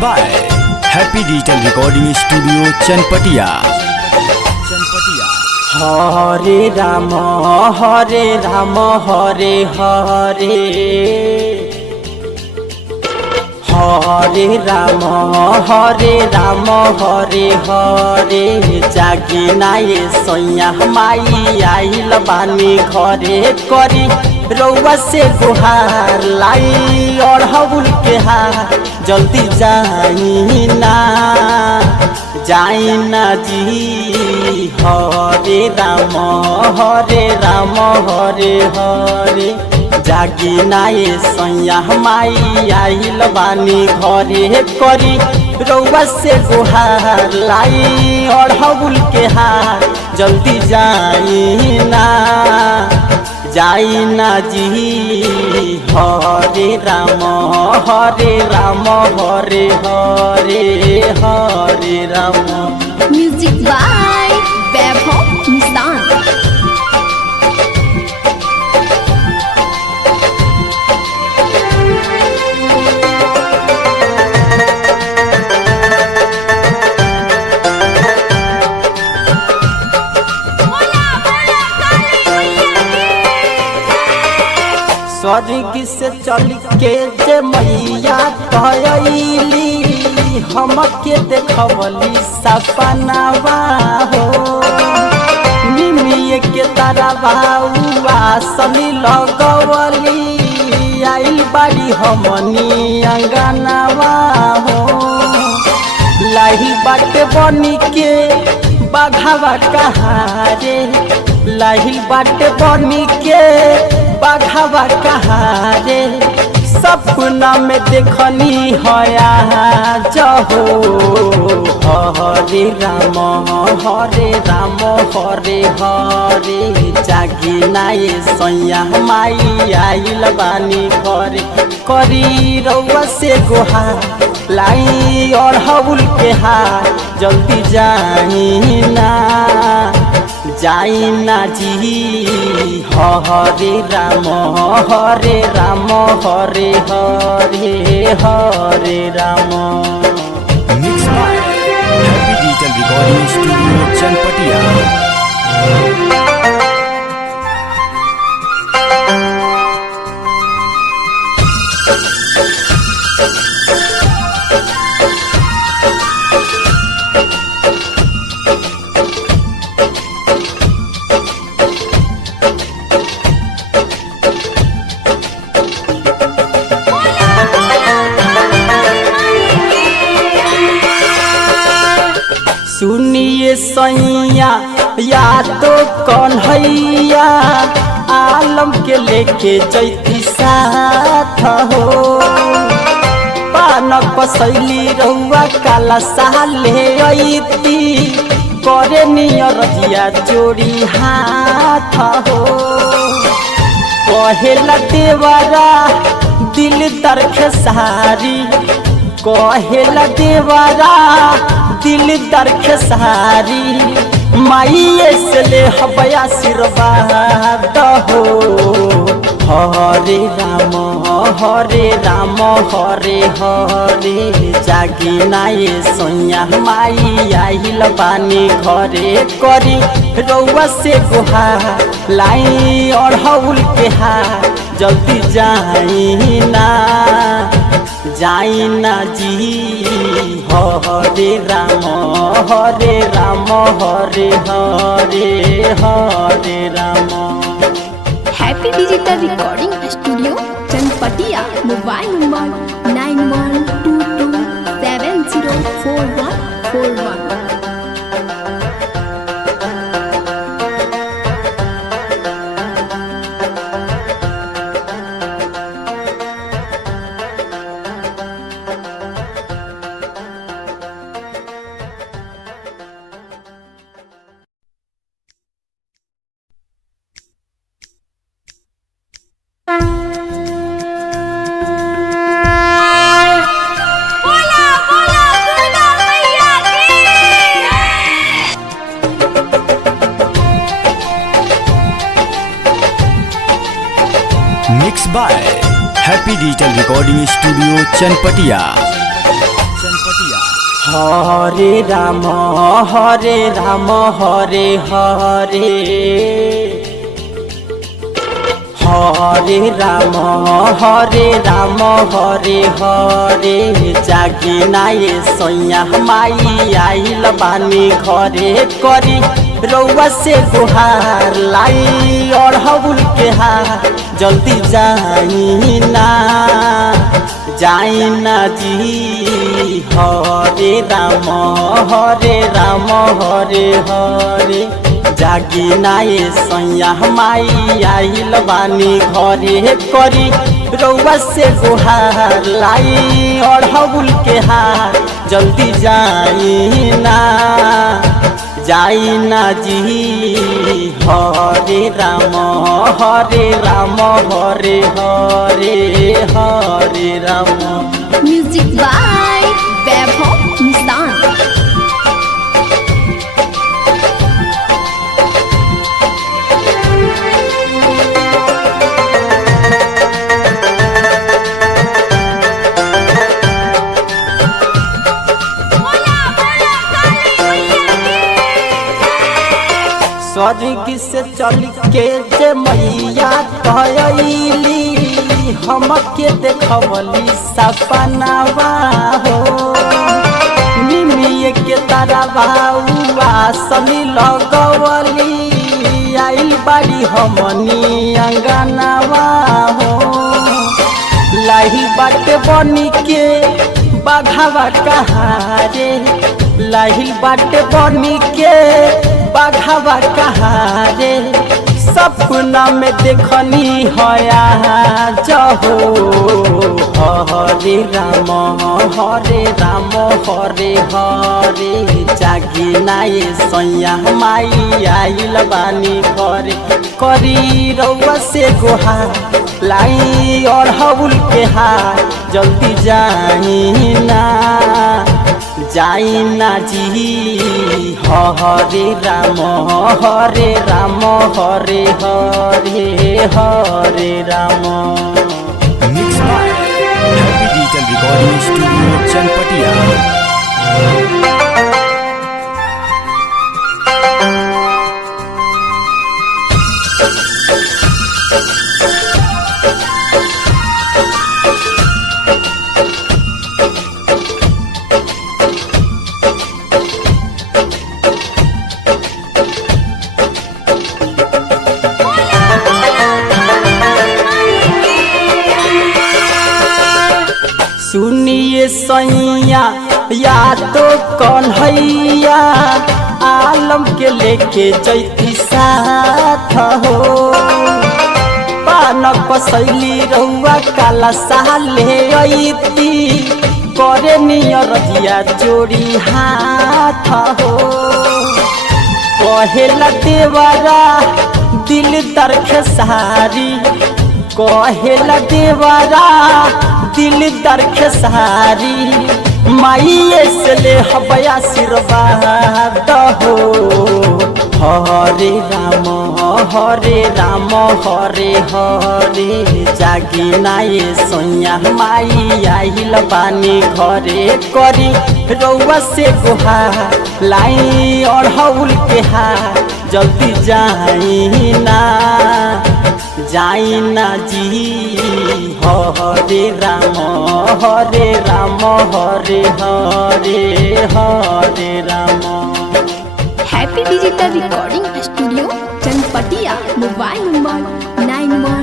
By happy digital recording studio Chanpatia. Hare Ram हरे राम हरे हरे हरे राम हरे राम हरे हरे जागी नाये सैया माई आइल बानी घरे करी रउआ से गुहार लाई अढ़ौल के हार जल्दी जाई ना जी। हरे राम हरे राम हरे हरे जागी नाये सैया माई आइल बानी घरे करी रउआ से गुहार लाई अढ़ौल के हार जल्दी जाई ना जी। हरे राम हरे राम हरे हरे हरे राम। म्यूजिक बाय वैभव निशान। स्वर्ग से चल के जे मैया कहली हमके देखवली सपनावा हो निमिये के तरवा आसनी लगवली आइल बाड़ी हमनी अंगनावा हो लाही बाटे बनी के बाघावा कहारे लाही बाटे बनी के बाघावा कहारे सपना में देखनी हया जहो। हरे राम हरे राम हरे हरे जागी नाये सैया माई आइल बानी घरे करी रउआ से गुहार लाई अढ़ौल के हार जल्दी जाई ना जी। हरे राम हरे Ram Hare Hare Hare Ram. Mix by happy digital recording studio Chanpatia. सुनिए सैया या तो कन्हैया आलम के लेके जैती साथ हो पान कसैली रउआ काला साले अइती करे नियर जिया जोड़ी हाथ हो कहेला देवरा दिल दरखे सारी कहेला देवरा दिल दरखे सारी माइये से ले हबया आशीर्वाद हो। हरे राम हरे राम हरे हरे जागी नाये सैया माई आइल बानी घरे करी रउआ से गुहार लाई अढ़ौल के हार जल्दी जाई ना जी। हरे राम हरे Ram Hare Hare Hare Ram. Happy digital recording studio Chanpatia. Mobile number 9122704141। Mix by happy digital recording studio Chanpatia. Hare Ram हरे राम हरे हरे हरे राम हरे राम हरे हरे जागी नाये सैया माई आइल बानी घरे करी रउआ से गुहार लाई अढ़ौल के हार जल्दी जाई ना जी हरे राम हरे राम हरे हरे जागी नाये सैया माई आइल बानी घरे करी रउआ से गुहार लाई अढ़ौल के हार जल्दी जाई ना जी हरे राम हरे राम हरे हरे हरे राम। म्यूजिक बाय वैभव निशान। स्वर्ग से चल के जे मैया कहली हमके देखवली सपनावा हो निमिये के तरवा आसनी लगवली आइल बाड़ी हमनी अंगनावा हो लाही बाटे बनी के बाघावा कहारे लाही बाटे बनी के बाघावा कहारे सपना में देखनी हया जहो हरे राम हरे राम हरे हरे जागी नाये सैया माई आइल बानी घरे करी रउआ से गुहार लाई अढ़ौल के हार जल्दी जाई ना जी हरे राम हरे Ram Hare Hare Hare Ram. Mix by happy digital recording studio Chanpatia. सुनिए सैया या तो कन्हैया आलम के लेके जैती साथ हो पान कसैली रउआ काला साले अइती करे नियर जिया जोड़ी हाथ हो कहेला देवरा दिल तरखे सारी कहेला देवरा दिल दरखे सारी माइये से ले हबया आशीर्वाद हो हरे राम हरे राम हरे हरे जागी नाये सैया माई आइल बानी घरे करी रउआ से गुहार लाई अढ़ौल के हार जल्दी जाई ना जी हरे राम हरे Ram Hare Hare Hare Ram. Happy digital recording studio Chanpatia. Mobile number 91